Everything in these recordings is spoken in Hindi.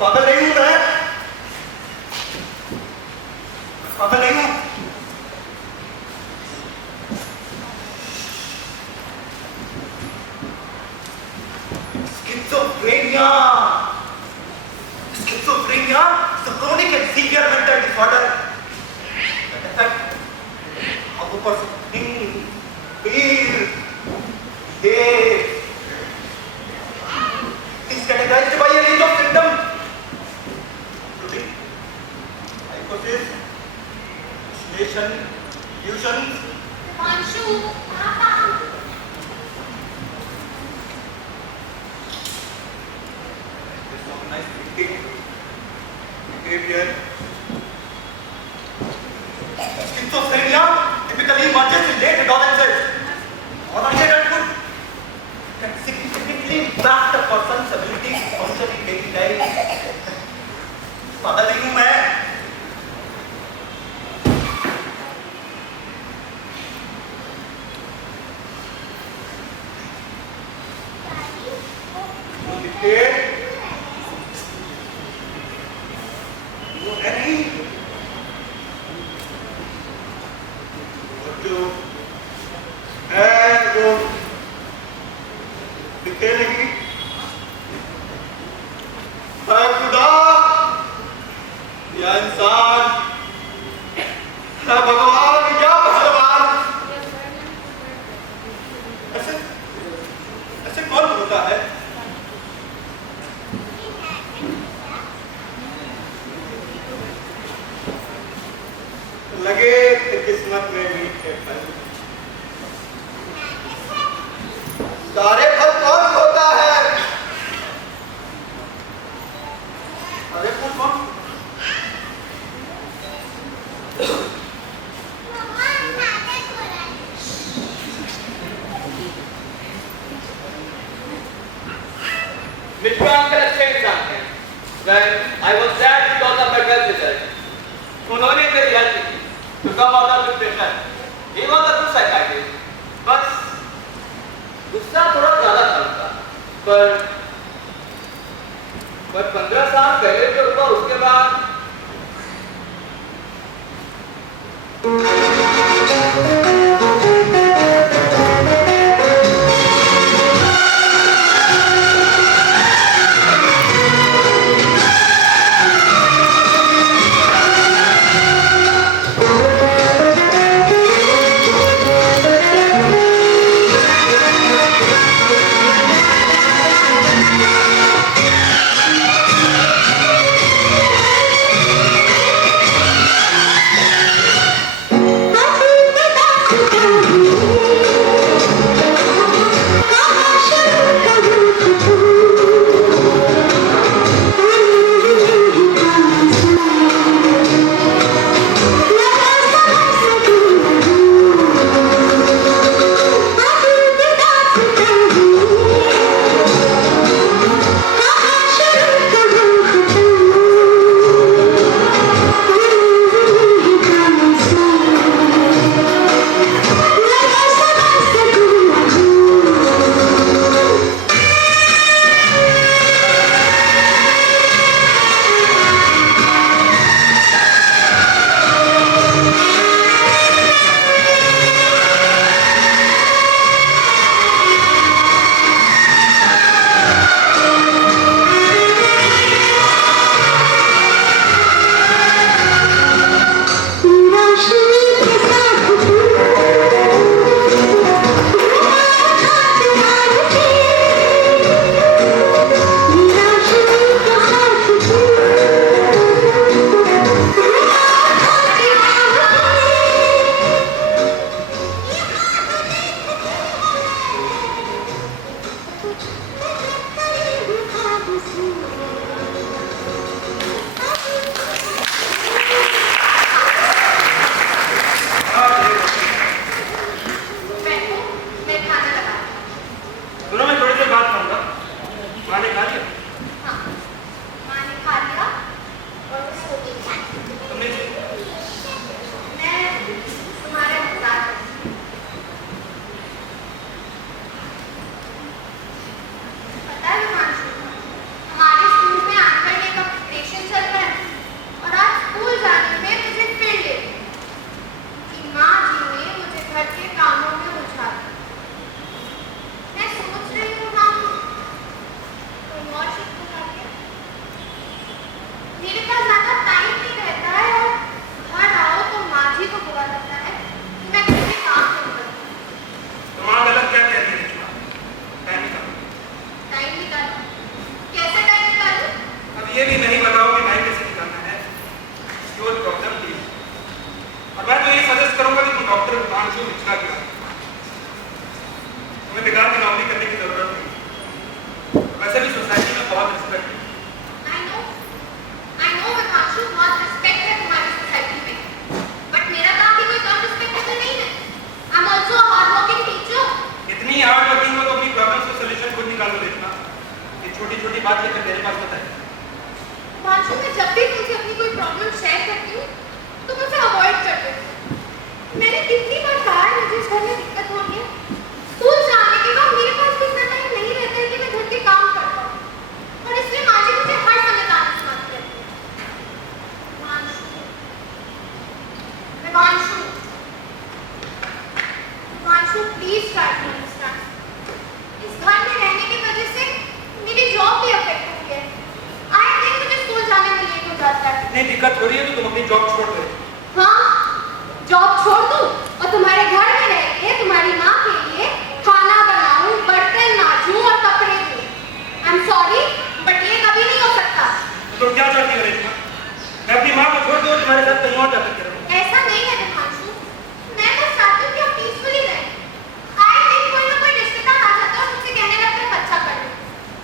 पागल नहीं हूं मैं, पागल नहीं हूं। Schizophrenia, schizophrenia is a chronic and severe mental disorder that affects how a person thinks, feels, behaves. It is categorized by a range of symptoms. Psychosis, hallucination, illusions. Panshu, Papa. Nice thinking, behavior. Schizophrenia typically emerges in late adolescence or early adulthood. Can significantly impact a person's ability to function in daily life. पागल नहीं हूं मैं। लगे किस्मत में मीठे फल, सारे फल कौन होता है? अरे फल कौन? Mishra uncle explained something. When I was sad because of my 12th result, उन्होंने मेरी हेल्प की to come out of depression. He was a good psychiatrist. बस गुस्सा थोड़ा ज़्यादा था उनका, पर 15 साल पहले जो हुआ उसके बाद Papa. हिमांशु मिश्रा की बात। तुम्हें बेकार की नौकरी करने की जरूरत नहीं। वैसे भी सोसाइटी में बहुत रिस्पेक्ट है। I know विकांशु बहुत रिस्पेक्ट है तुम्हारी सोसाइटी में, बट मेरा काम भी कोई कम रिस्पेक्टेबल नहीं है। I am also a hard working teacher. इतनी हार्ड वर्किंग हो तो अपनी प्रॉब्लम्स का सॉल्यूशन खुद निकाल लो रेशमा। ये छोटी-छोटी बात लेकर मेरे पास बताए। विकांशु, मैं जब भी तुमसे अपनी कोई प्रॉब्लम शेयर करती हूँ तो मुझे अवॉइड करते हो। मैंने कितनी बार कहा है मुझे इस घर में दिक्कत हो रही है। स्कूल जाने के बाद मेरे पास भी इतना टाइम नहीं रहता है कि मैं घर के काम कर पाऊँ, और इसलिए माँ जी मुझे हर समय ताना सुनाती रहती है। Vikanshu, Vikanshu, please try to understand. इस घर में रहने की वजह से मेरी जॉब भी अफेक्ट हुई है। आए दिन मुझे स्कूल जाने में लेट हो जाता है। इतनी दिक्कत हो रही है तो तुम अपनी जॉब छोड़ दो। हाँ, जॉब छोड़ दूं और तुम्हारे घर में रह के तुम्हारी माँ के लिए खाना बनाऊं, बर्तन मांजूं और कपड़े धोऊं। आई एम सॉरी, बट ये कभी नहीं हो सकता। तो तुम क्या चाहती हो रेशमा? मैं अपनी माँ को छोड़ दूं और तुम्हारे साथ कहीं और जाकर के रहूं? ऐसा नहीं है विकांशु, मैं बस चाहती हूँ कि आप पीसफुली रहें। आए दिन कोई ना कोई रिश्तेदार आ जाता है और मुझसे कहने लगता है बच्चा कर लो,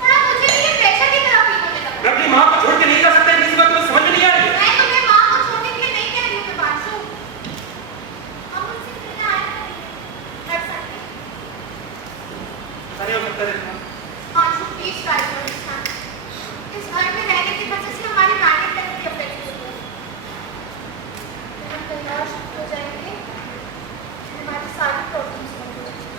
और अब मुझे भी ये प्रेशर की तरह फील होने लगा। मैं अपनी माँ को छोड़ के नहीं जा सकता, इस बात तुम्हें समझ में नहीं आ रही? मैं तुम्हें माँ को छोड़ने के लिए नहीं कह रही हूँ विकांशु। हम उनसे मिलने आए हैं, कर सकते हैं। ऐसा नहीं हो सकता Reshma. Vikanshu, please try to understand. इस घर में रहने की वजह से हमारी मैरिज लाइफ भी अफेक्ट हुई है। हम कहीं और शिफ्ट हो जाएंगे, हमारी सारी प्रॉब्लम्स सॉल्व हो जाएंगी।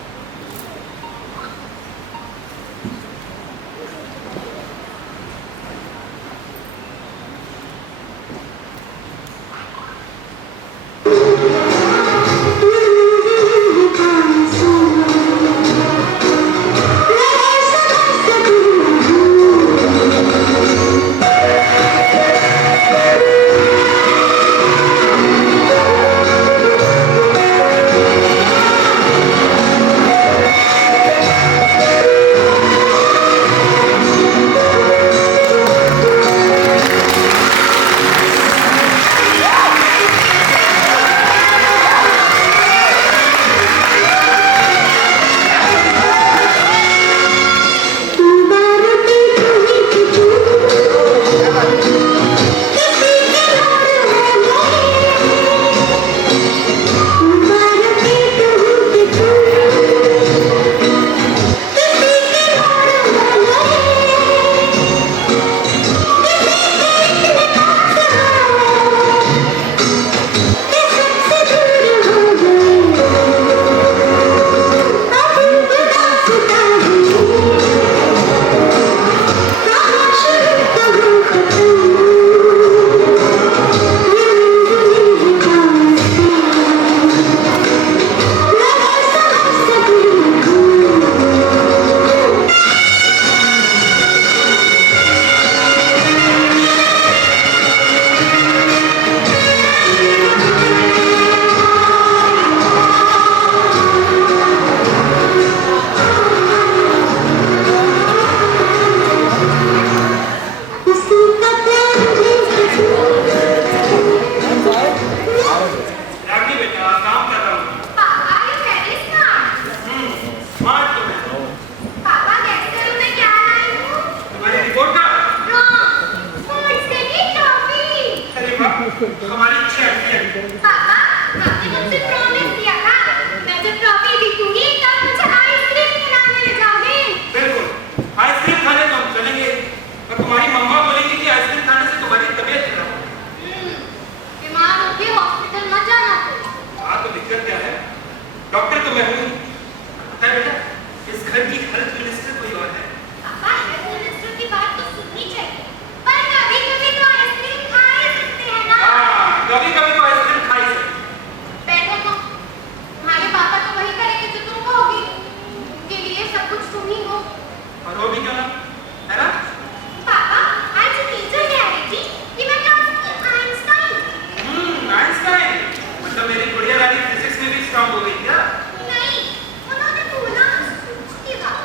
हमारी चैंपियन। पापा, आपने मुझसे प्रॉमिस किया था, मैं जब ट्रॉफी जीतूंगी तब मुझे आइसक्रीम खिलाने ले जाओगे। बिल्कुल, आइसक्रीम खाने तो हम चलेंगे, पर तुम्हारी मम्मा बोलेंगी कि आइसक्रीम खाने से तुम्हारी तबीयत खराब है। बीमार होके हॉस्पिटल मत जाना। हाँ तो दिक्कत क्या है? डॉक्टर तो मैं हूँ। पता है बेटा, इस घर की हेल्थ मिनिस्टर कोई और है। पापा, हेल्थ मिनिस्टर की बात तो सुननी चाहिए, पर कभी कभी तो आइसक्रीम खा ही सकते हैं ना। हाँ, कभी कभी तो आइसक्रीम खा ही सकते। बैठो तो, तुम्हारे पापा तो वही करेंगे जो तुम कहोगी, उनके लिए सब कुछ तुम ही हो। और वो भी क्यों ना, है ना? पापा, आज टीचर कह रही थी कि मैं क्लास आइंस्टाइन। आइंस्टाइन, मतलब मेरी गुड़िया रानी फिजिक्स में भी स्ट्रांग हो गई क्या? नहीं, उन्होंने बोला उसकी बात।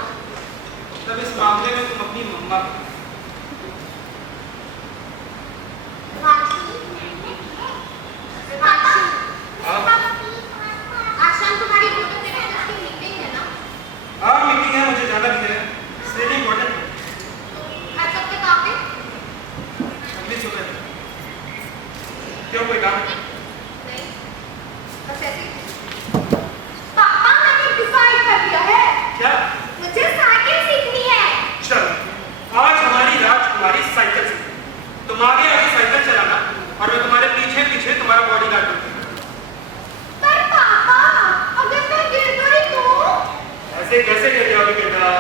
ऐसे कैसे गिर जाओगे बेटा?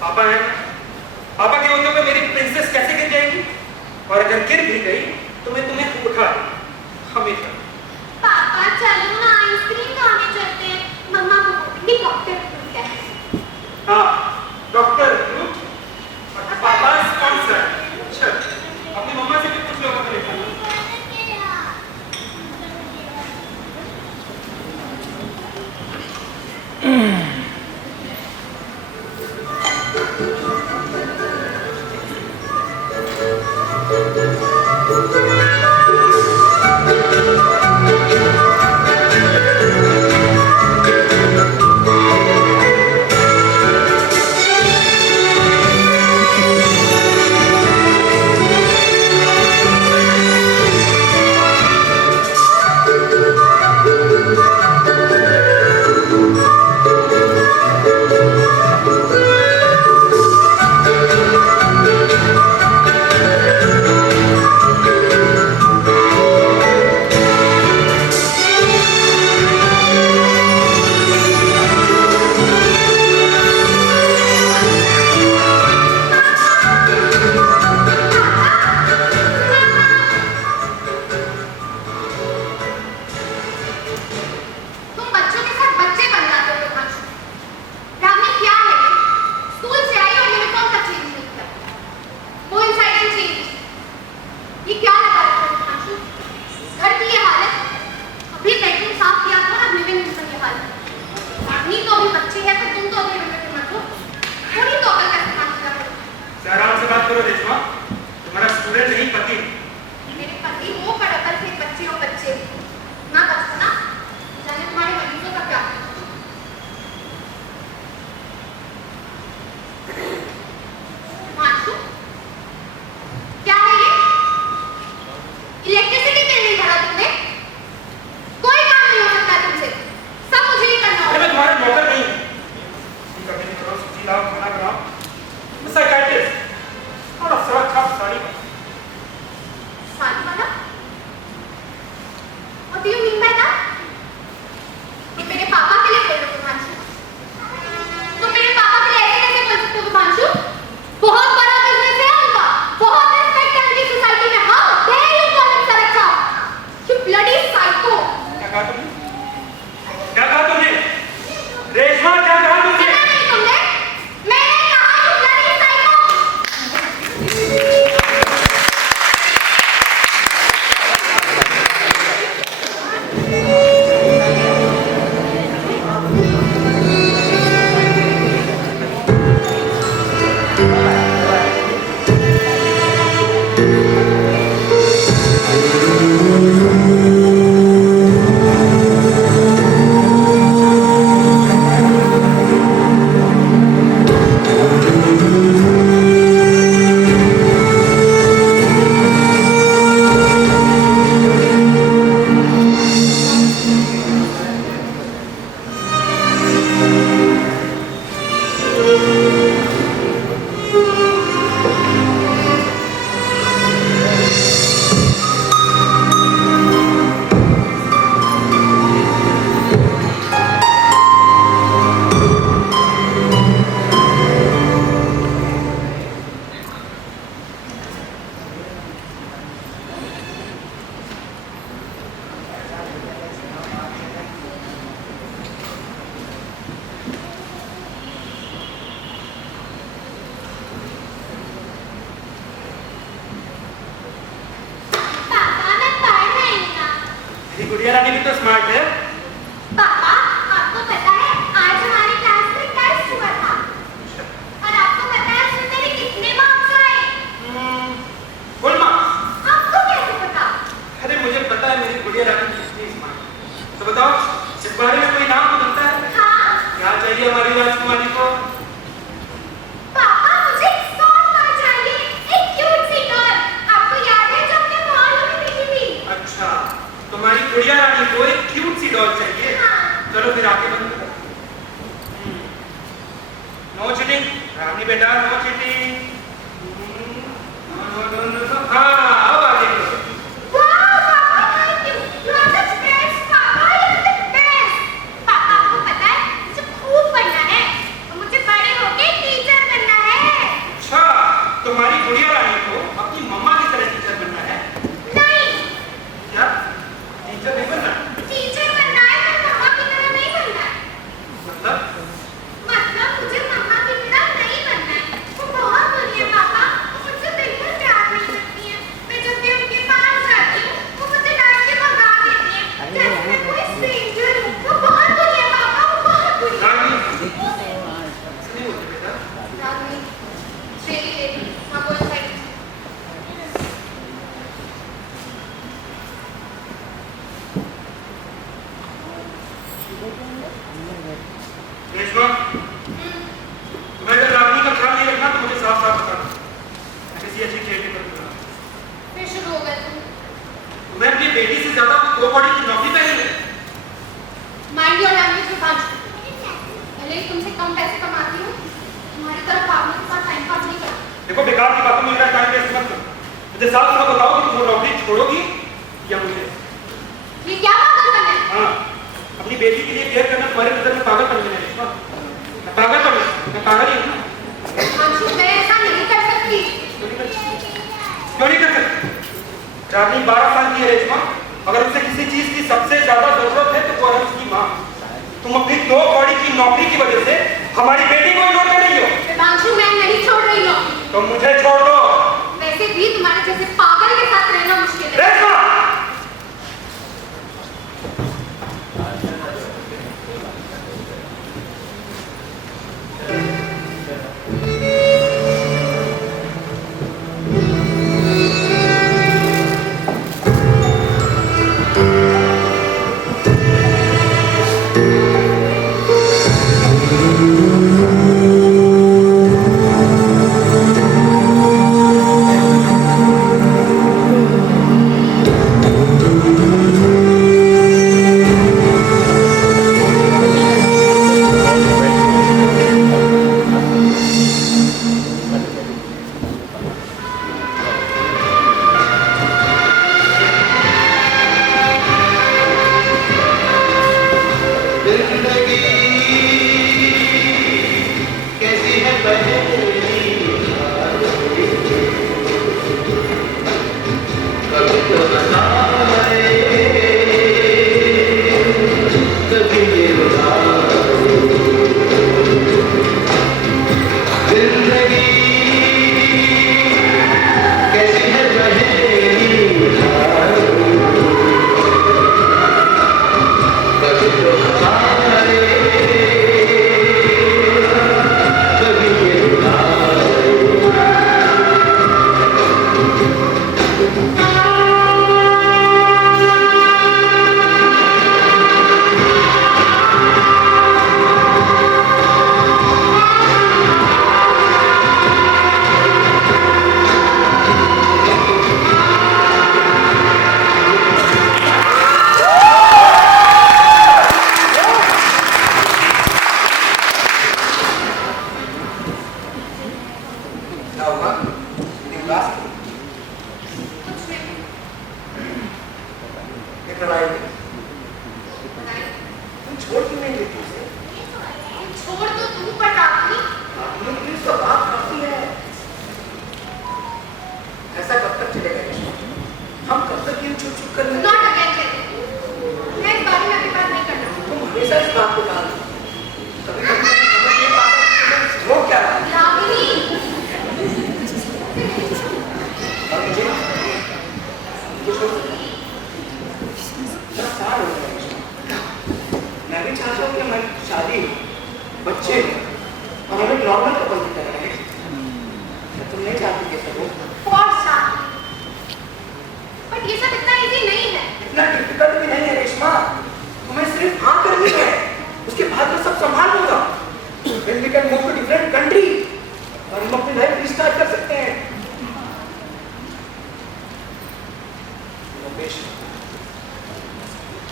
पापा है, पापा के होते हुए मेरी प्रिंसेस कैसे गिर जाएगी? और अगर गिर भी गई तो मैं तुम्हें उठा हमेशा। पापा चलो ना आइसक्रीम खाने चलते हैं, मम्मा को भी डॉक्टर क्या है? हाँ, डॉक्टर और पापा स्पॉन्सर। चल, अपनी मम्मा से भी पूछ लो अगर देखा। गुड़िया रानी भी तो स्मार्ट है। पापा, आपको पता है आज हमारी क्लास में टेस्ट हुआ था और आपको पता है उसमें मेरे कितने मार्क्स आए? Full marks. आपको कैसे पता? अरे मुझे पता है मेरी गुड़िया रानी कितनी स्मार्ट। तो बताओ इस बारे में कोई नाम तो बनता है? हाँ। क्या चाहिए हमारी राजकुमारी को? पापा मुझे एक डॉल चाहिए, एक क्यूट सी डॉल। आपको याद है जब मैं मॉल में देखी थी? अच्छा, तुम्हारी गुड़िया रानी को एक क्यूट सी डॉल चाहिए। हाँ। चलो फिर आके बंद करो। नो चीटिंग रानी बेटा, नो चीटिंग। नो। हाँ अब आगे करो। वाह पापा, thank you. You are the best पापा, यू आर द बेस्ट। पापा आपको पता है मुझे खूब पढ़ना है रेशमा, तुम्हें अगर रागिनी का ख्याल नहीं रखना तो मुझे साफ साफ बता दो। मैं किसी अच्छी खेल पर दूंगा। फिर शुरू हो गए तुम। तुम्हें अपनी बेटी से ज्यादा दो बड़ी की नौकरी पहनी है। Mind your language Vibhanshu. भले ही तुमसे कम पैसे कमाती हूँ, तुम्हारी तरह पागलों के साथ टाइम पास नहीं करती। देखो, बेकार की बातों में मेरा टाइम वेस्ट मत करो। मुझे साफ साफ बताओ कि तुम वो नौकरी छोड़ोगी या मुझे। ये क्या पागल करना है? हाँ, अपनी बेटी के लिए केयर करना तुम्हारी नजर में पागल करने है रेशमा। मैं पागल ही हूँ ना। विभांशु, मैं ऐसा नहीं कर सकती। क्यों नहीं कर सकती? रागिनी 12 साल की है रेशमा। अगर उसे किसी चीज की सबसे ज्यादा जरूरत है तो वो है उसकी माँ। तुम अपनी दो कौड़ी की नौकरी की वजह से हमारी बेटी को इग्नोर कर रही हो। विभांशु, मैं नहीं छोड़ रही नौकरी। तो मुझे छोड़ दो। वैसे भी तुम्हारे जैसे पागल के साथ रहना मुश्किल है। रेशमा!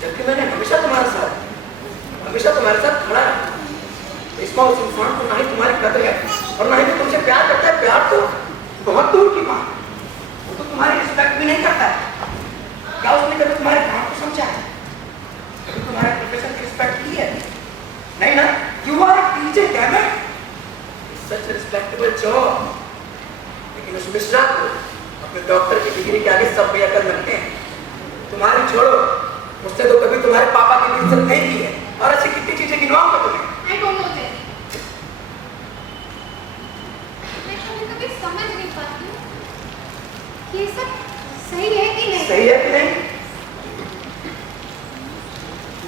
जबकि मैंने हमेशा तुम्हारे साथ खड़ा है। इसमें उस इंसान को ना ही तुम्हारी कदर है और ना ही वो तुमसे प्यार करता है। प्यार तो बहुत दूर की बात, वो तो तुम्हारी रिस्पेक्ट भी नहीं करता है। क्या उसने कभी तुम्हारे काम को समझा है? कभी तुम्हारे प्रोफेसर की रिस्पेक्ट की है? नहीं ना। You are a teacher, damn it, such respectable job. लेकिन उस मिश्रा को अपने डॉक्टर की डिग्री के आगे सब बेअकल लगते हैं। तुम्हारी छोड़ो, उसने तो कभी तुम्हारे पापा की भी इज्जत नहीं की है। और ऐसी कितनी चीजें गिनवाऊंगा तुम्हें। I don't know this. मैं कभी समझ नहीं पाती हूँ ये सब सही है कि नहीं। सही है कि नहीं?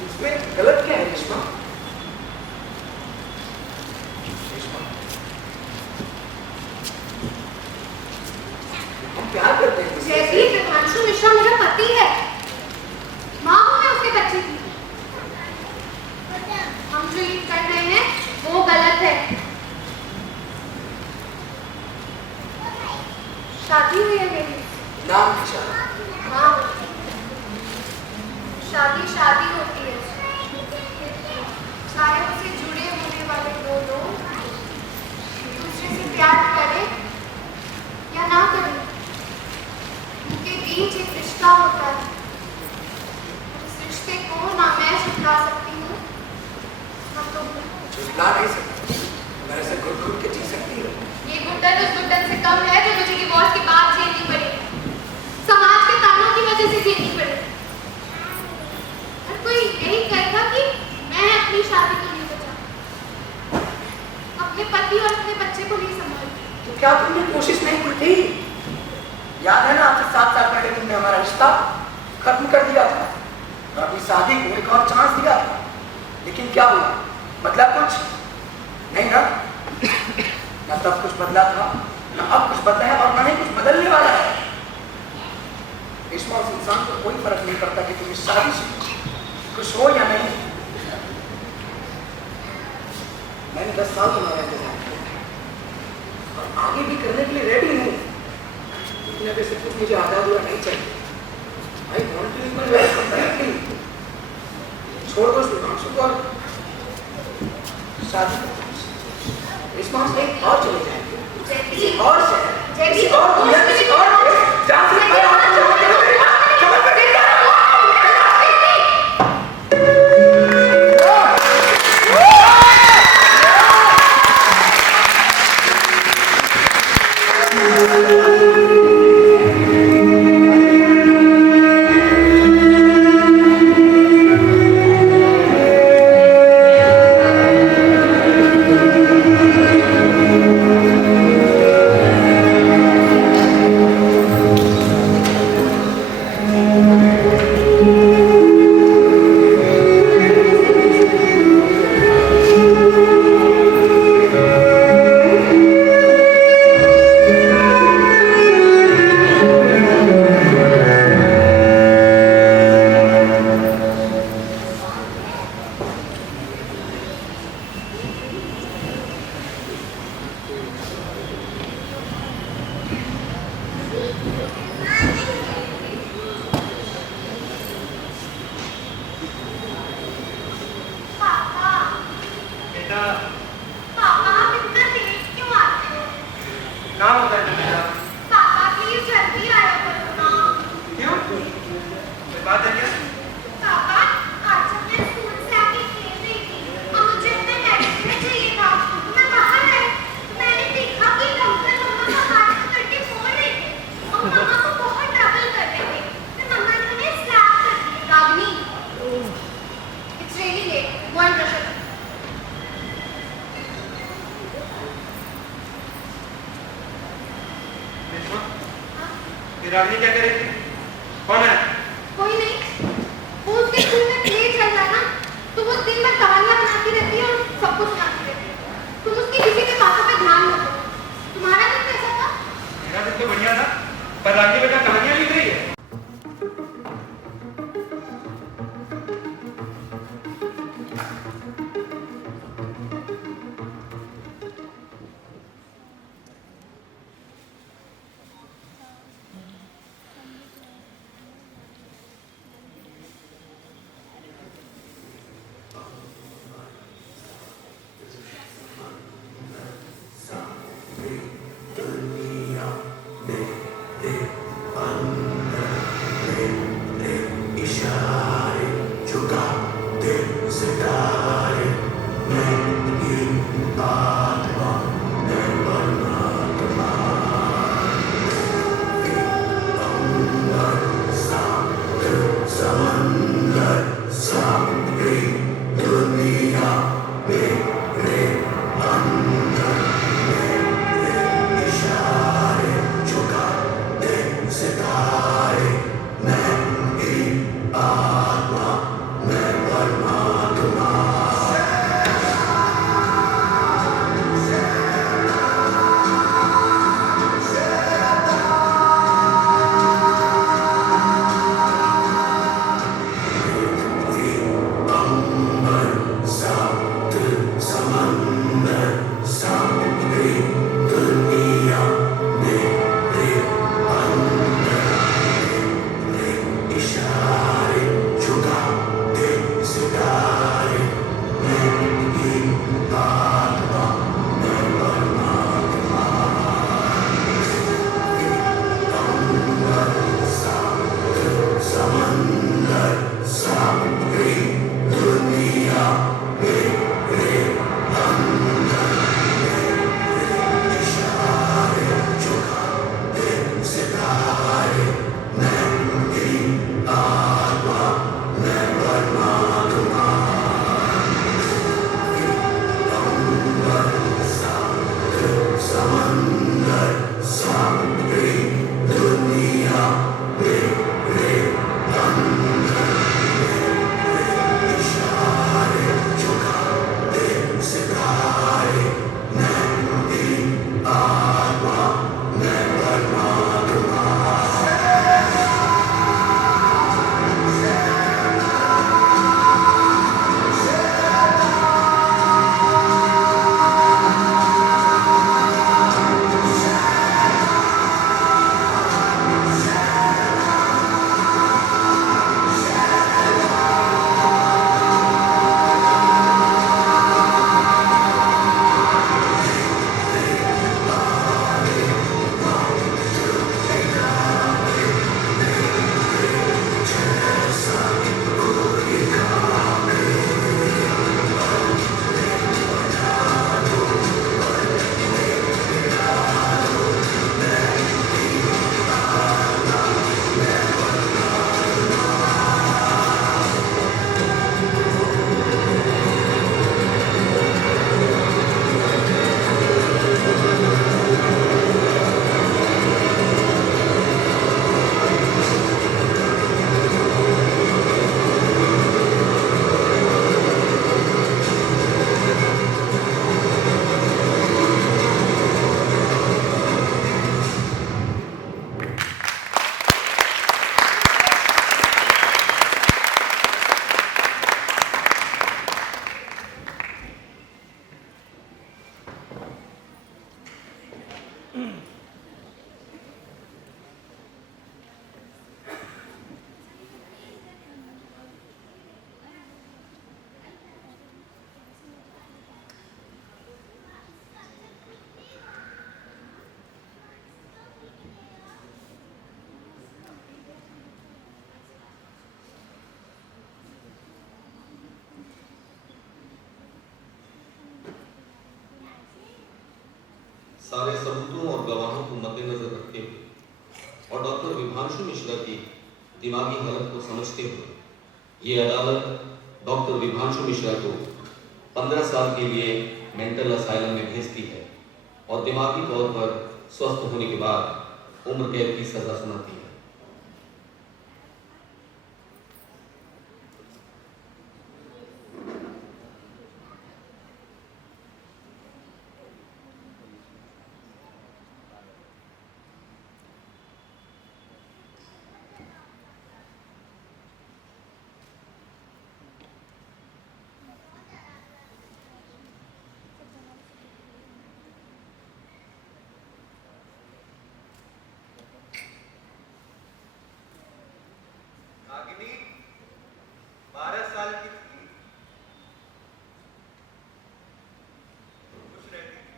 इसमें गलत क्या है रेशमा? हम प्यार करते हैं। जैसे विभांशु मिश्रा मेरा पति है, माँ हूँ मैं उसके बच्चे की। हम जो ये कर रहे हैं चिल्ला नहीं सकती, मेरे से घुट घुट के जी सकती हो। ये घुटन उस घुटन से कम है जो मुझे डिवोर्स के बाद झेलनी पड़ी, समाज के तानों की वजह से झेलनी पड़ी। और कोई यही कहेगा कि मैं अपनी शादी को नहीं बचा, अपने पति और अपने बच्चे को नहीं संभालती। तो क्या तुमने कोशिश नहीं की थी? याद है ना, आज से 7 साल पहले तुमने हमारा रिश्ता खत्म कर दिया था और अपनी शादी को एक और चांस दिया था, लेकिन क्या हुआ? बदला कुछ नहीं ना? न तब कुछ बदला था, न अब कुछ बदला है और न ही कुछ बदलने वाला है। इसमें उस इंसान को कोई फर्क नहीं पड़ता कि तुम इस शादी से खुश हो या नहीं। मैंने 10 साल तुम्हारा इंतजार किया और आगे भी करने के लिए रेडी हूँ, लेकिन अब ऐसे कुछ मुझे आधा अधूरा नहीं चाहिए। भाई छोड़ दो सुधांशु को और शादी करो। रिस्पॉन्स नहीं और चले जाएंगे किसी और से, किसी और दुनिया, किसी और जहाँ से मैं आपको जमा कर देगा, जमा कर देगा। रागिनी क्या करेगी? कौन है? कोई नहीं, वो उसके स्कूल में प्ले चल रहा है ना, तो वो दिन भर कहानियां बनाती रहती है और सबको सुनाती रहती है। तुम उसकी किसी की बातों पे ध्यान मत दो। तुम्हारा दिन कैसा था? मेरा दिन तो बढ़िया था, पर रागिनी बेटा कहानियां लिख रही है। सारे सबूतों और गवाहों को मद्देनजर रखते हुए और डॉक्टर विभांशु मिश्रा की दिमागी हालत को समझते हुए ये अदालत डॉक्टर विभांशु मिश्रा को 15 साल के लिए मेंटल असाइलम में भेजती है और दिमागी तौर पर स्वस्थ होने के बाद उम्र कैद की सजा सुनाती है। रागिनी 12 साल की थी, खुश रहती थी,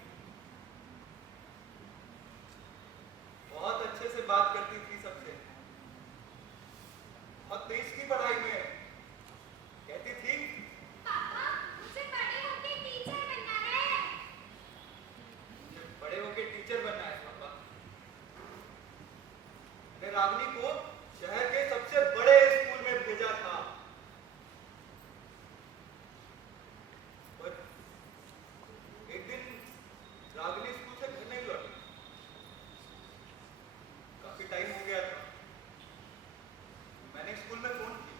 बहुत अच्छे से बात करती थी सबसे, बहुत तेज थी पढ़ाई में, कहती थी पापा मुझे बड़े होके टीचर बनना है। मुझे बड़े होके टीचर बनना है पापा। मैंने रागिनी को शहर के सबसे बड़े स्कूल में भेजा था, पर एक दिन रागिनी स्कूल से घर नहीं लौटी। काफी टाइम हो गया था। मैंने स्कूल में फोन किया।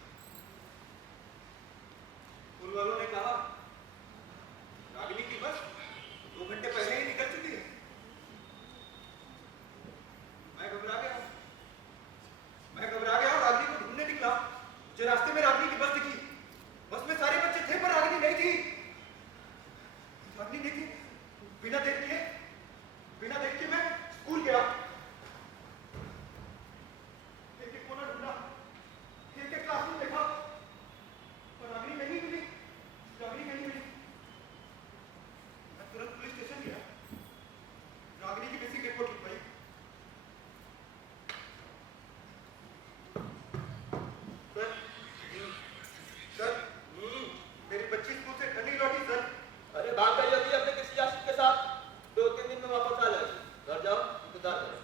स्कूल वालों ने कहा रागिनी की बस 2 घंटे पहले ही निकल चुकी है। मैं घबरा गया और रागिनी को ढूंढने निकला। मुझे रास्ते में रागिनी की बस दिखी। बस में सारे बच्चे थे पर रागिनी नहीं थी। रागिनी नहीं थी। बिना देख के मैं स्कूल गया। एक कोना ढूंढा, एक क्लासरूम देखा, पर रागिनी नहीं मिली। मैं तुरंत पुलिस स्टेशन गया। रागिनी की मिसिंग रिपोर्ट लिखवाई। सर, मेरी बच्ची स्कूल से घर नहीं लौटी सर। अरे भाग गई होगी अपने किसी आशिक के साथ, 2-3 दिन में वापस आ जाएगी। घर जाओ, इंतजार करो।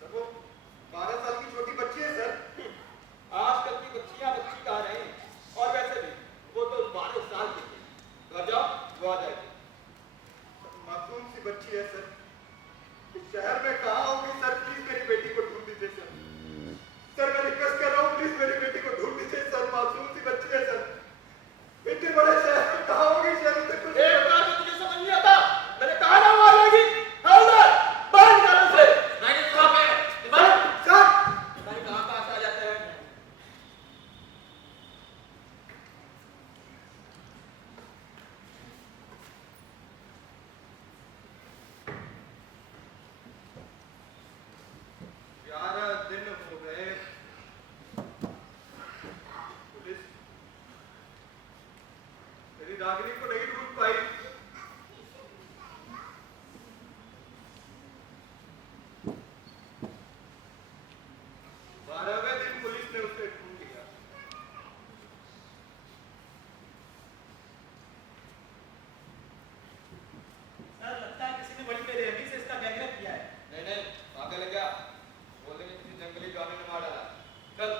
सर वो 12 साल की छोटी बच्ची है सर। आजकल की बच्चियां बच्ची कहाँ रही, और वैसे भी वो तो 12 साल की थी। घर जाओ, वो आ जाएगी। मासूम सी बच्ची है सर। इस शहर में कहाँ होगी सर? प्लीज मेरी बेटी को ढूंढ दीजिए सर। सर मैं रिक्वेस्ट कर रहा हूँ, प्लीज मेरी बेटी को ढूंढ दीजिए सर। मासूम सी बच्ची है सर। इतने बड़े शहर में कहाँ होगी? शहर में कुछ एक बार तो तुझे समझ नहीं आता, मैंने कहा ना वो आ जाएगी। हवलदार, बाहर निकालो उसे। नहीं तो आप सर कहाँ से आ जाते हैं? दिन हो गए। पुलिस मेरी रागिनी को नहीं ढूंढ पाई। बारहवें दिन पुलिस ने उसे ढूंढ लिया। सर लगता है किसी ने बड़ी बेरहमी से इसका गैंगरेप किया है। नहीं, पागल है क्या? बोलेंगे किसी जंगली जानवर ने मार डाला। चल।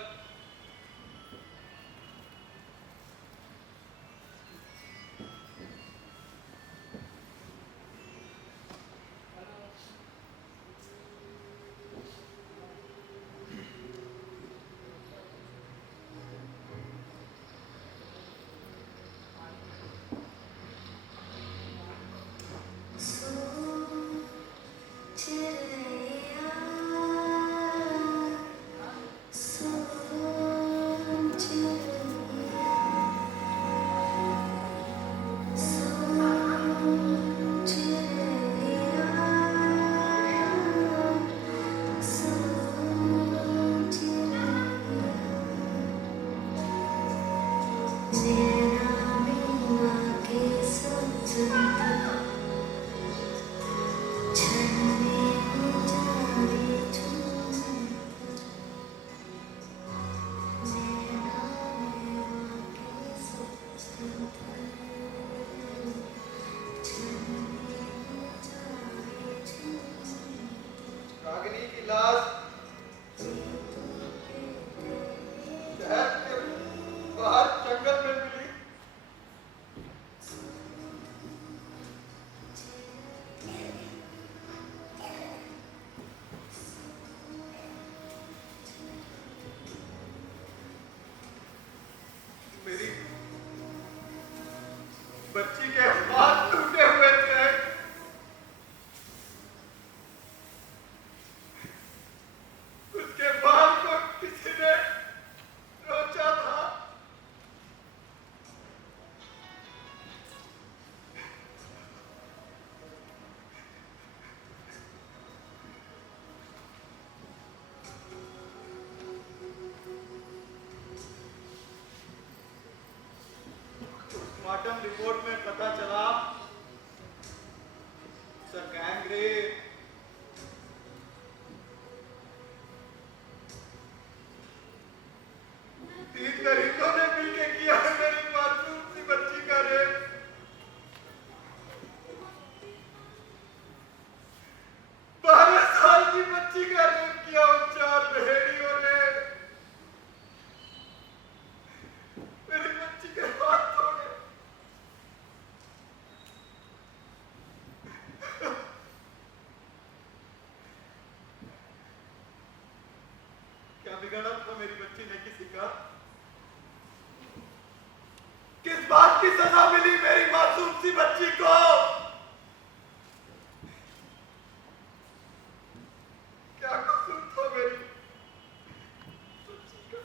बच्ची के हाथ टूटे हुए थे। उसके बाल को किसी ने नोचा था। पोस्टमार्टम रिपोर्ट में पता चला गैंग रेप। तीन तरीकों ने मिलकर किया है मेरी मासूम सी बच्ची का रेप। 12 साल की बच्ची का रेप किया उन 4 बहेड़ियों ने। मेरी बच्ची के हाथ तोड़े। क्या बिगाड़ा था मेरी बच्ची ने किसी का? किस बात की सजा मिली मेरी मासूम सी बच्ची को? क्या कसूर था मेरी बच्ची का?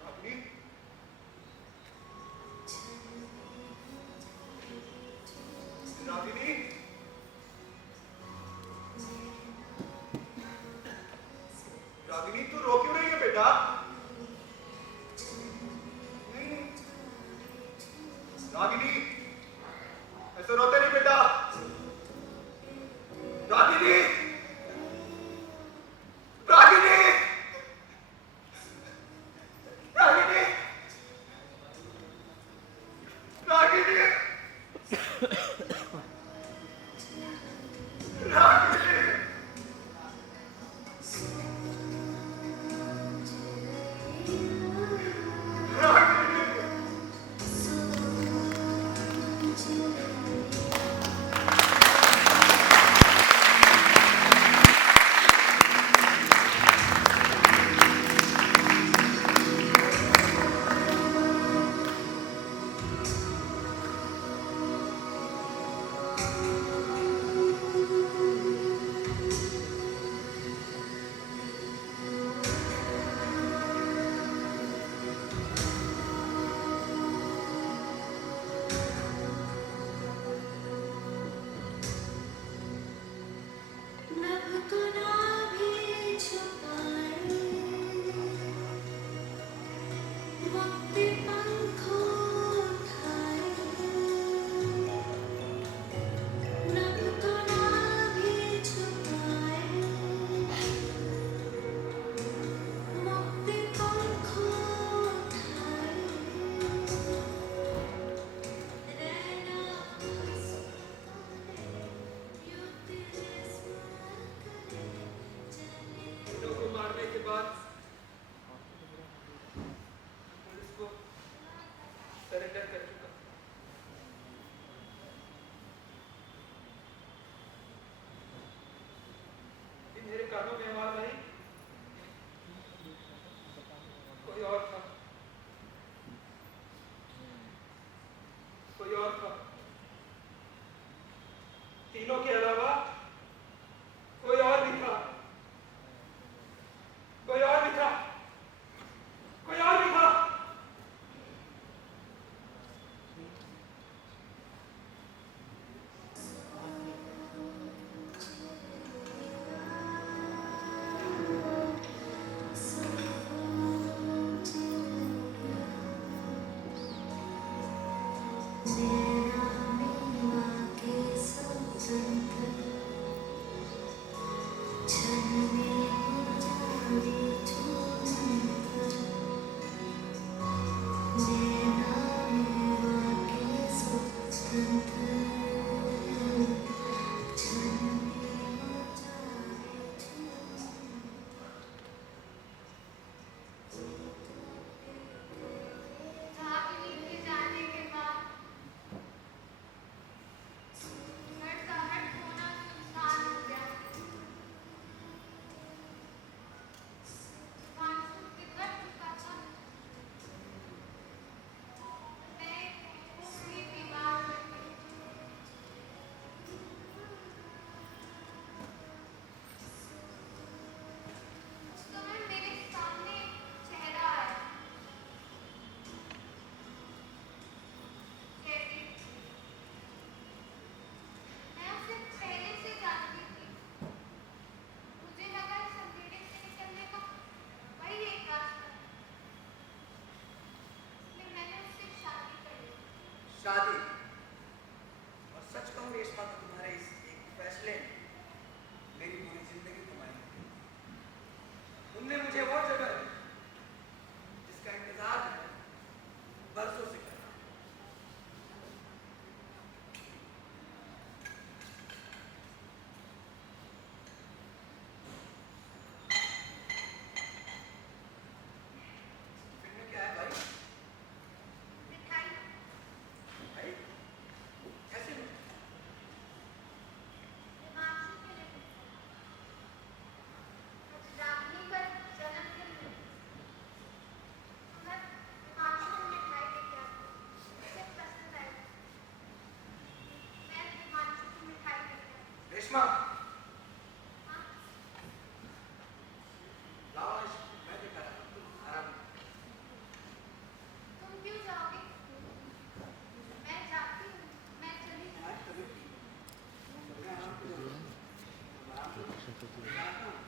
रागिनी, रागिनी, रागिनी तू रो क्यों रही है बेटा? नहीं नहीं रागिनी, ऐसे रोते नहीं बेटा। रागिनी, रागिनी, रागिनी, रागिनी, रागिनी। कानों में आवाज आई, कोई और था, कोई और था। तीनों के अलावा कोई और भी था, कोई और भी था, कोई और भी था। घर का हर कोना सुनसान हो गया। रेशमा, लाओ, मैं दिखा रहा हूं, तुम आराम करो। तुम क्यों जाओगे? मैं जाती हूँ, मैं चली जाऊँ। आज तबीयत ठीक है, तो मैं आराम करो, तुम आराम करो, मैं आता हूं।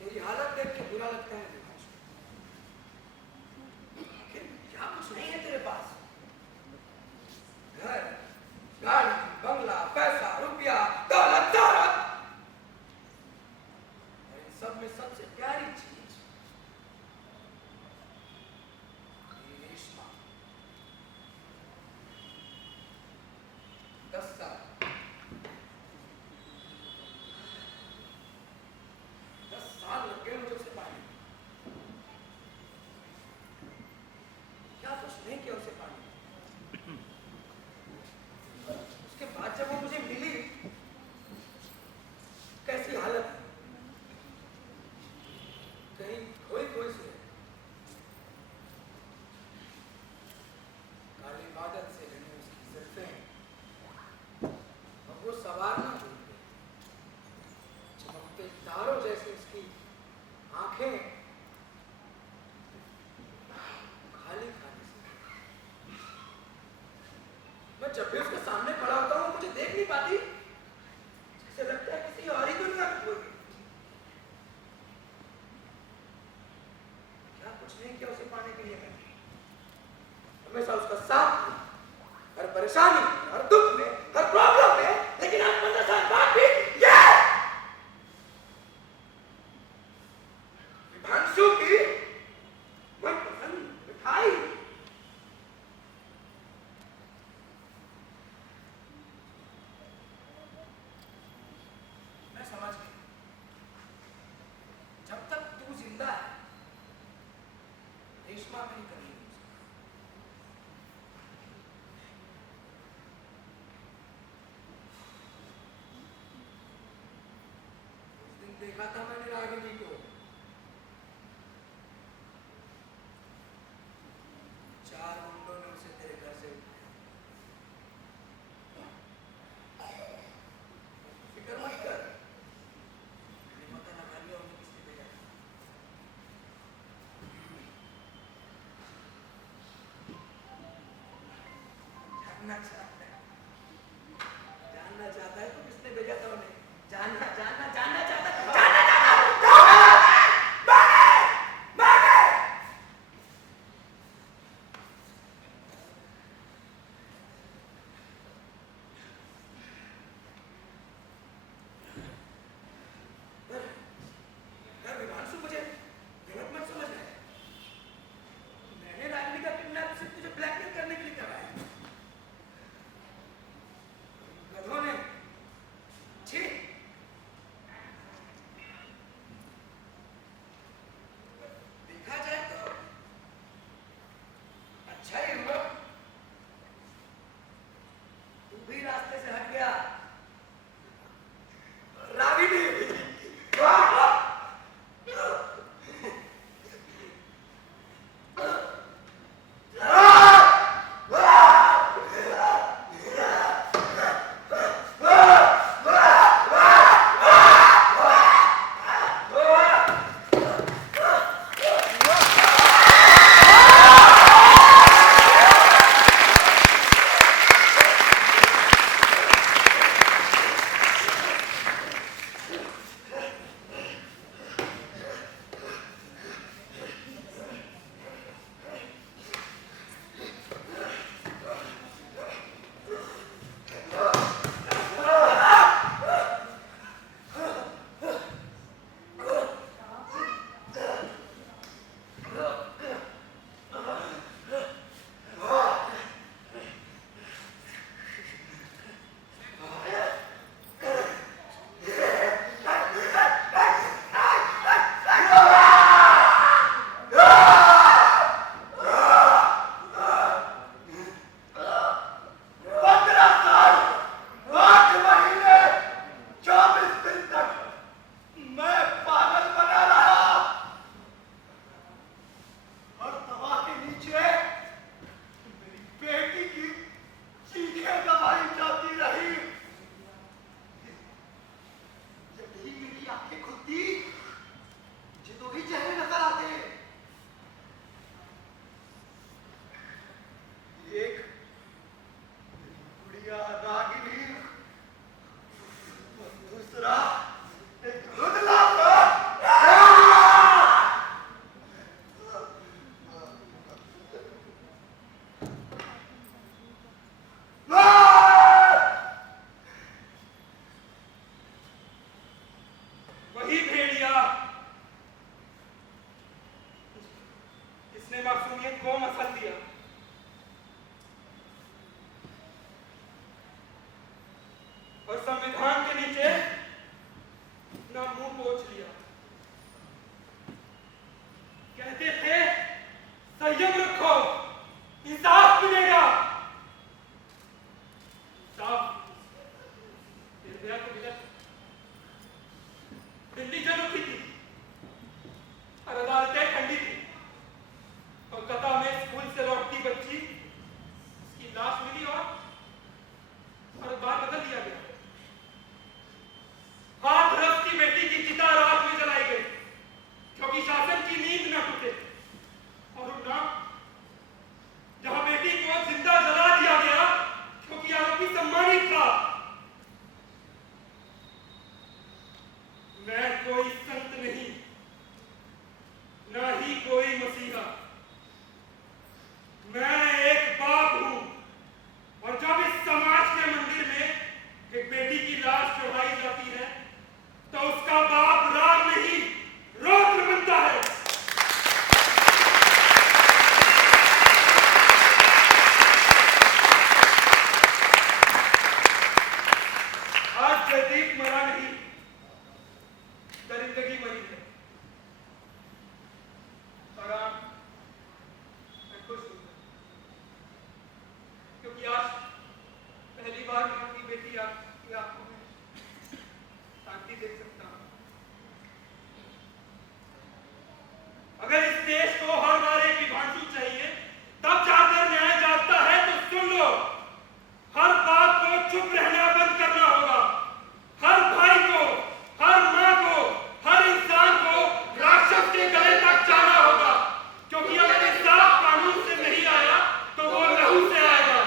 तेरी हालत देख के बुरा लगता है विभांशु। आखिर क्या कुछ नहीं है तेरे पास? घर, गाड़ी, बंगला, पैसा, रुपया, दौलत, दौलत, और इन सब में सबसे प्यारी चीज तेरी रेशमा। 10 साल 10 साल लग गए मुझे उसे पाने में। क्या कुछ नहीं किया उसे पाने में। उसके बाद जब वो मुझे मिली, कैसी हालत, कहीं खोई खोई से, काले बादल से बनी उसकी जुल्फें, अब वो संवारना भूल गई। चमकते तारों जैसे उसकी आंखें खाली खाली सी। मैं जब भी उसके सामने खड़ा होता हूँ मुझे देख नहीं पाती, जैसे लगता है किसी और ही दुनिया में खो गई। क्या कुछ नहीं किया उसे पाने के लिए मैंने। हमेशा उसका साथ दिया, हर परेशानी में, हर दुख में, हर प्रॉब्लम में, लेकिन आज 15 साल बाद भी ये विभांशु की मनपसंद मिठाई। मैं समझ गया, जब तक तू जिंदा है रेशमा मेरी कमी नहीं हो सकती। उस दिन देखा था मैंने रागिनी को, 4 गुंडों ने उसे तेरे घर से उठाया। फिक्र मत कर, मैंने पता लगा लिया उन्हें किसने भेजा था। जानना चाहता है तो किसने भेजा था उन्हें? जानना चाहता है, जानना चाहता है। विभांशु, मुझे गलत मत समझना है। मैंने रागिनी का किडनैप सिर्फ तुझे ब्लैकमेल करने के लिए करवाया। उसने मासूमियत को मसल दिया। और संविधान के नीचे अपना मुंह पोंछ लिया। कहते थे संयम रखो, इंसाफ मिलेगा। इंसाफ निर्भया को मिला। दिल्ली जल उठी थी और अदालतें ठंडी थी। कोलकाता में स्कूल से लौटती बच्ची, उसकी लाश मिली और बात बदल दिया गया। हाथरस की बेटी की चिता रात में जलाई गई क्योंकि शासन की नींद न टूटे। और ना जहां बेटी को जिंदा जला दिया गया क्योंकि आरोपी सम्मानित था। मैं कोई संत नहीं, ना ही कोई मसीहा। मैं एक बाप हूं और जब इस समाज के मंदिर में एक बेटी की लाश चढ़ाई जाती है तो उसका बाप राम नहीं रौद्र बनता है। आज जयदीप मरा नहीं, दरिंदगी मरी है। और मैं खुश हूं क्योंकि आज पहली बार मैं अपनी बेटी की आंखों में शांति देख सकता हूं। अगर इस देश को हर बार एक विभाजन चाहिए तब जाकर न्याय जागता है तो सुन लो, हर बात को चुप रहना बंद करना होगा। हर भाई को, हर मां को, हर इंसान को राक्षस के गले तक जाना होगा क्योंकि अगर इंसाफ कानून से नहीं आया तो वो लहू से आएगा।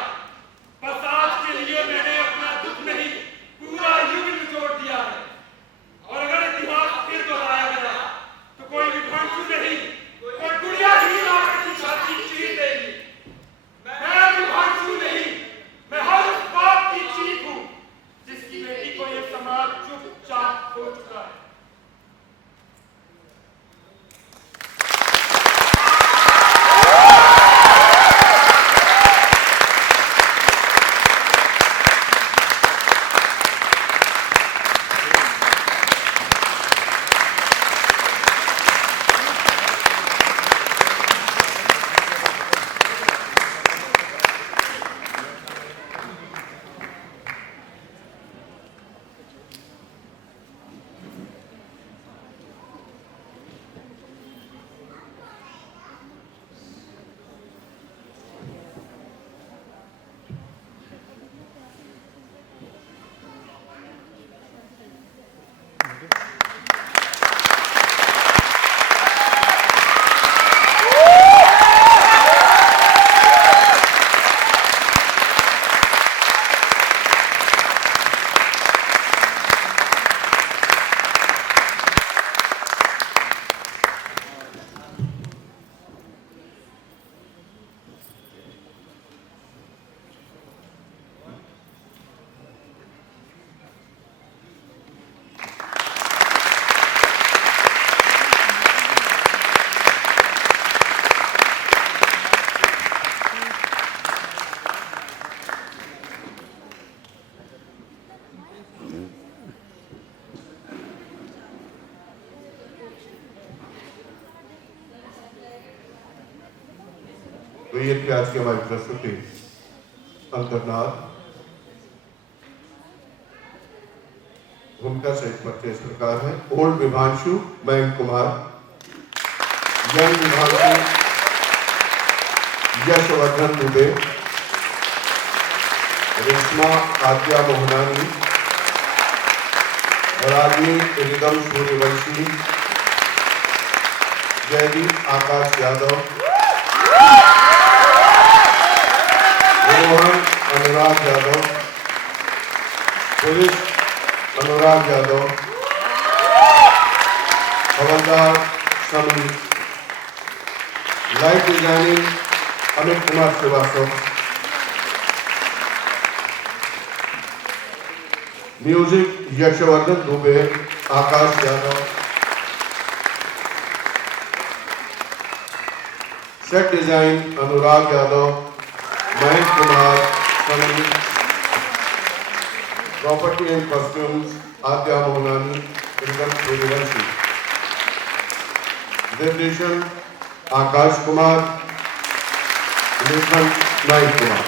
बस आज के लिए मैंने अपना दुख नहीं पूरा युग निचोड़ दिया है। और अगर इतिहास फिर दोहराया गया तो कोई विभ्रांति नहीं, कोई गुड़िया ही लाकर की छाती चीर देगी। मैं विभ्रांति नहीं, मैं हर उस बाप की चीख हूं जिसकी बेटी को यह समाज चुपचाप खो चुका है। तो ये थी आज की हमारी प्रस्तुति अंतर्नाद। भूमिका से पत्र इस प्रकार है। Old Vibhanshu Mayank Kumar, young Vibhanshu Yashvardhan Dubey, Reshma Adya Mohnani, ragi rhythm Suryavanshi, Jaideep Akash Yadav, Rohan Anurag Yadav, police Anurag Yadav, havildar Shami, light designing Amit Kumar Srivastava, music Yashvardhan Dubey, Akash Yadav, set design Anurag Yadav, Mahesh Kumar, Sunny, property and costumes आद्या मोहनानी, इंदन सूर्यवंशी, निर्देशन आकाश कुमार, लेखन नाइक कुमार।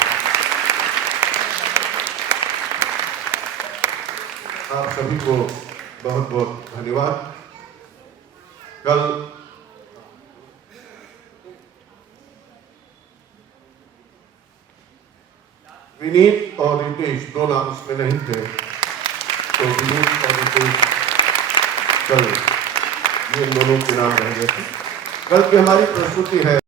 आप सभी को बहुत बहुत धन्यवाद। कल विनीत और रितेश दो नाम इसमें नहीं थे, तो विनीत और रितेश कल ये दोनों के नाम रह गए थे। कल की हमारी प्रस्तुति है